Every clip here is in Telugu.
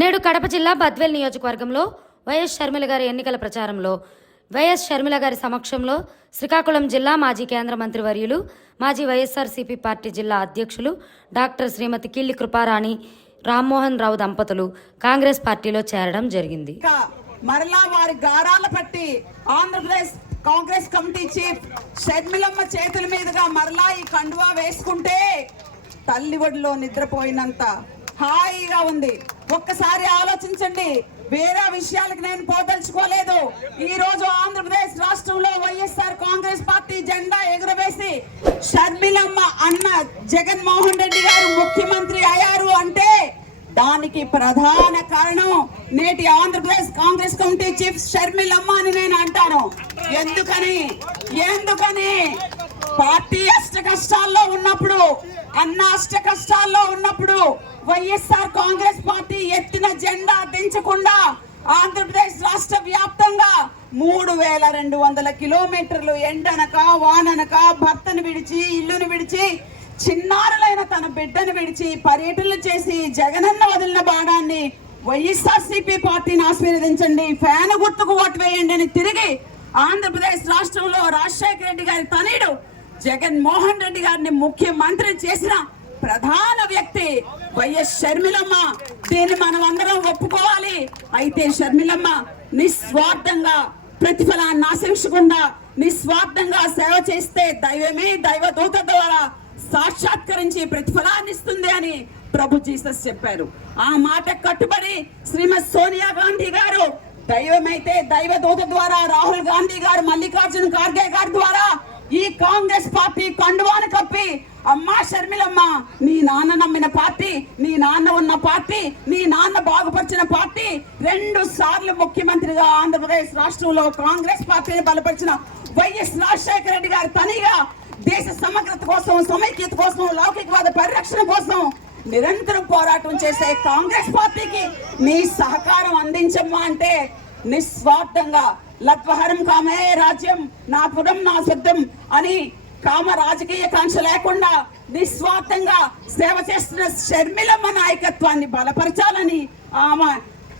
నేడు కడప జిల్లా బద్వేల్ నియోజకవర్గంలో వైఎస్ షర్మిల గారి ఎన్నికల ప్రచారంలో వైఎస్ షర్మిల గారి సమక్షంలో శ్రీకాకుళం జిల్లా మాజీ కేంద్ర మంత్రి వర్యులు మాజీ వైఎస్ఆర్సీపీ పార్టీ జిల్లా అధ్యక్షులు డాక్టర్ శ్రీమతి కిల్లి కృపారాణి రామ్మోహన్ రావు దంపతులు కాంగ్రెస్ పార్టీలో చేరడం జరిగింది. మరలా వారి గారాల పట్టి ఆంధ్రప్రదేశ్ కాంగ్రెస్ కమిటీ చీఫ్ షర్మిలమ్మ చేతుల మీదుగా మరలా ఈ కండువా వేసుకుంటే తల్లి ఒడిలో నిద్రపోయినంత హాయిగా ఉంది. ఒక్కసారి ఆలోచించండి. వేరే విషయాలకు నేను పోదలుచుకోలేదు. ఈ రోజు ఆంధ్రప్రదేశ్ రాష్ట్రంలో వైఎస్ఆర్ కాంగ్రెస్ పార్టీ జెండా ఎగురవేసి షర్మిలమ్మ అన్న జగన్మోహన్ రెడ్డి గారు ముఖ్యమంత్రి అయ్యారు అంటే దానికి ప్రధాన కారణం నేటి ఆంధ్రప్రదేశ్ కాంగ్రెస్ కమిటీ చీఫ్ షర్మిలమ్మ అని నేను అంటాను. ఎందుకని పార్టీ అష్ట కష్టాల్లో ఉన్నప్పుడు, అన్న అష్ట కష్టాల్లో ఉన్నప్పుడు వైఎస్ఆర్ కాంగ్రెస్ పార్టీ ఎత్తిన జెండా దించకుండా ఆంధ్రప్రదేశ్ రాష్ట్ర వ్యాప్తంగా 3200 కిలోమీటర్లు ఎండనక వాననక భర్తను విడిచి ఇల్లును విడిచి చిన్నారులైన తన బిడ్డను విడిచి పర్యటనలు చేసి జగనన్న వదిలిన బాణాన్ని వైఎస్ఆర్సీపీ పార్టీని ఆశీర్వదించండి, ఫ్యాన్ గుర్తుకు ఓటు వేయండి అని తిరిగి ఆంధ్రప్రదేశ్ రాష్ట్రంలో రాజశేఖర రెడ్డి గారి తనయుడు జగన్మోహన్ రెడ్డి గారిని ముఖ్యమంత్రి చేసిన ప్రధాన వ్యక్తి వైఎస్ షర్మిలమ్మ. దీన్ని మనం అందరం ఒప్పుకోవాలి. అయితే షర్మిలమ్మ నిస్వార్థంగా ప్రతిఫలాన్ని ఆశించకుండా నిస్వార్థంగా సేవ చేస్తే దైవమే దైవదూత ద్వారా సాక్షాత్కరించి ప్రతిఫలాన్ని ఇస్తుంది అని ప్రభు జీసస్ చెప్పారు. ఆ మాట కట్టుబడి శ్రీమతి సోనియా గాంధీ గారు దైవమైతే దైవదూత ద్వారా, రాహుల్ గాంధీ గారు మల్లికార్జున ఖార్గే గారి ద్వారా ఈ కాంగ్రెస్ పార్టీ కండువాను కప్పి అమ్మా షర్మిలమ్మ, నీ నాన్న నమ్మిన పార్టీ, నీ నాన్న ఉన్న పార్టీ, నీ నాన్న బాగుపరిచిన పార్టీ, 2 సార్లు ముఖ్యమంత్రిగా ఆంధ్రప్రదేశ్ రాష్ట్రంలో కాంగ్రెస్ పార్టీని బలపరిచిన వైఎస్ రాజశేఖర రెడ్డి గారి తనిగా దేశ సమగ్రత కోసం, సమైక్యత కోసం, లౌకికవాద పరిరక్షణ కోసం నిరంతరం పోరాటం చేసే కాంగ్రెస్ పార్టీకి నీ సహకారం అందించమ్మా అంటే నిస్వార్థంగా లత్వహరం కామే రాజ్యం నా పురం నా శుద్ధం అని కామ రాజకీయ కాంక్ష లేకుండా నిస్వార్థంగా సేవ చేస్తున్న షర్మిలమ్మ నాయకత్వాన్ని బలపరచాలని, ఆమె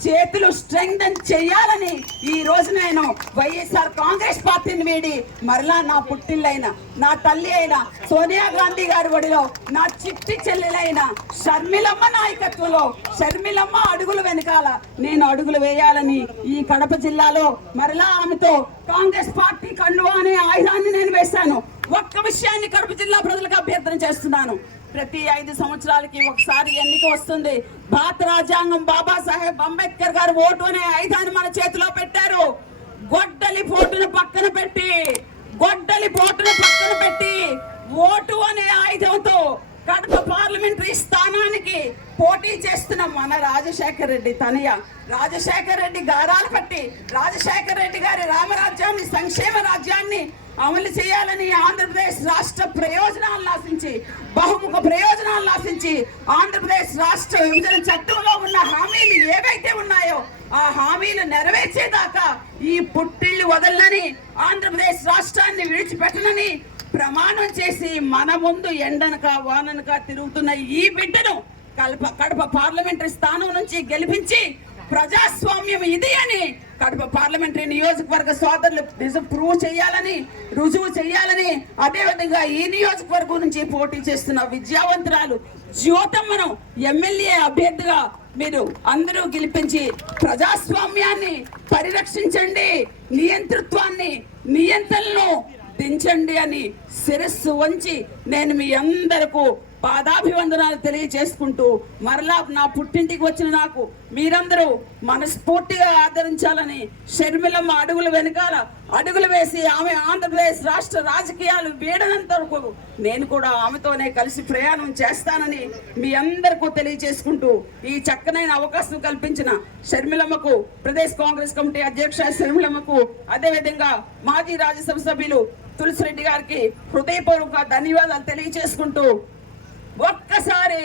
చేతులు స్ట్రెంగ్థన్ చేయాలని ఈ రోజు నేను వైఎస్ఆర్ కాంగ్రెస్ పార్టీని వీడి మరలా నా పుట్టిల్లైన నా తల్లి అయిన సోనియా గాంధీ గారి ఒడిలో నా చిట్టి చెల్లెలైన షర్మిలమ్మ నాయకత్వంలో షర్మిలమ్మ అడుగులు వెనకాల నేను అడుగులు వేయాలని ఈ కడప జిల్లాలో మరలా ఆమెతో కాంగ్రెస్ పార్టీ కండువా అనే ఆయుధాన్ని నేను వేశాను. ఒక్క విషయాన్ని కడప జిల్లా ప్రజలకు అభ్యర్థన చేస్తున్నాను. ప్రతి 5 సంవత్సరాలకి ఒకసారి ఎన్నిక వస్తుంది. భారత రాజ్యాంగం బాబాసాహెబ్ అంబేద్కర్ గారు ఓటు అనే ఆయుధాన్ని మన చేతిలో పెట్టారు. గొడ్డలి పోటును పక్కన పెట్టి ఓటు అనే ఆయుధంతో కడప పార్లమెంటరీ స్థానానికి పోటీ చేస్తున్న మన రాజశేఖర రెడ్డి తనయ రాజశేఖర రెడ్డి గారాలు పట్టి రాజశేఖర రెడ్డి గారి రామరాజ్యాన్ని, సంక్షేమ రాజ్యాన్ని అమలు చేయాలని ఆంధ్రప్రదేశ్ రాష్ట్ర ప్రయోజనాలను ఆశించి, బహుముఖ ప్రయోజనాలను ఆశించి ఆంధ్రప్రదేశ్ రాష్ట్ర విభజన చట్టంలో ఉన్న హామీలు ఏవైతే ఉన్నాయో ఆ హామీలు నెరవేర్చేదాకా ఈ పుట్టిల్లు వదలని, ఆంధ్రప్రదేశ్ రాష్ట్రాన్ని విడిచిపెట్టనని ప్రమాణం చేసి మన ముందు ఎండనక వాననక తిరుగుతున్న ఈ బిడ్డను కడప పార్లమెంటరీ స్థానం నుంచి గెలిపించి ప్రజాస్వామ్యం ఇది అని కడప పార్లమెంటరీ నియోజకవర్గ సోదరులు రుజువు చేయాలని అదేవిధంగా ఈ నియోజకవర్గం నుంచి పోటీ చేస్తున్న విద్యావంతురాలు జ్యోతమ్మను ఎమ్మెల్యే అభ్యర్థిగా మీరు అందరూ గెలిపించి ప్రజాస్వామ్యాన్ని పరిరక్షించండి, నియంత్రణను దించండి అని శిరస్సు వంచి నేను మీ అందరకు పాదాభివందనాలు తెలియజేసుకుంటూ మరలా నా పుట్టింటికి వచ్చిన నాకు మీరందరూ మనస్ఫూర్తిగా ఆదరించాలని, షర్మిలమ్మ అడుగుల వెనకాల అడుగులు వేసి ఆమె ఆంధ్రప్రదేశ్ రాష్ట్ర రాజకీయాలు వీడనంత వరకు నేను కూడా ఆమెతోనే కలిసి ప్రయాణం చేస్తానని మీ అందరికీ తెలియజేసుకుంటూ ఈ చక్కనైన అవకాశం కల్పించిన షర్మిలమ్మకు, ప్రదేశ్ కాంగ్రెస్ కమిటీ అధ్యక్ష షర్మిలమ్మకు, అదేవిధంగా మాజీ రాజ్యసభ సభ్యులు తులసిరెడ్డి గారికి హృదయపూర్వక ధన్యవాదాలు తెలియజేసుకుంటూ ఒక్కసారి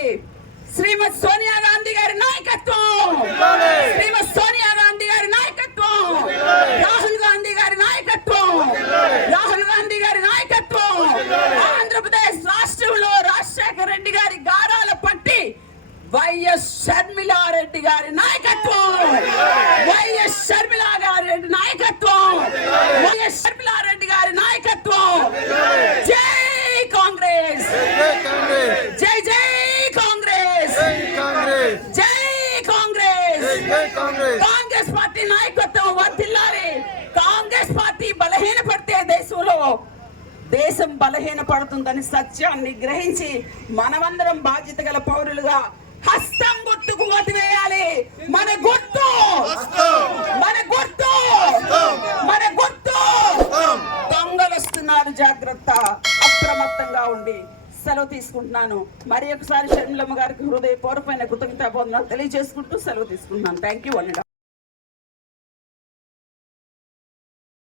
శ్రీమతి సోనియా గాంధీ గారి నాయకత్వం, శ్రీమతి సోనియా గాంధీ గారి నాయకత్వం, రాహుల్ గాంధీ గారి నాయకత్వం, ఆంధ్రప్రదేశ్ రాష్ట్రంలో రాజశేఖర రెడ్డి గారి గారాల పట్టి వైఎస్ షర్మిలారెడ్డి గారి నాయకత్వం, వైఎస్ షర్మిలారెడ్డి నాయకత్వం, వైఎస్ షర్మిలారెడ్డి గారి నాయకత్వం. జై కాంగ్రెస్, జై జై కాంగ్రెస్, జై కాంగ్రెస్. కాంగ్రెస్ పార్టీ నాయకత్వం వర్ధిల్లాలి. కాంగ్రెస్ పార్టీ బలహీనపడితే దేశం బలహీనపడుతుందని సత్యాన్ని గ్రహించి మనమందరం బాధ్యత గల పౌరులుగా హస్తం గుర్తుకు ఓటు వేయాలి. మన గుర్తు, మన గుర్తు, మన గుర్తు. దొంగలు వస్తున్నారు, జాగ్రత్త, అప్రమత్తంగా ఉండి. సెలవు తీసుకుంటున్నాను. మరి ఒకసారి షర్మిలమ్మ గారికి హృదయపూర్వకమైన కృతజ్ఞతాబోధనలు తెలియజేసుకుంటూ సెలవు తీసుకుంటున్నాను. Thank you.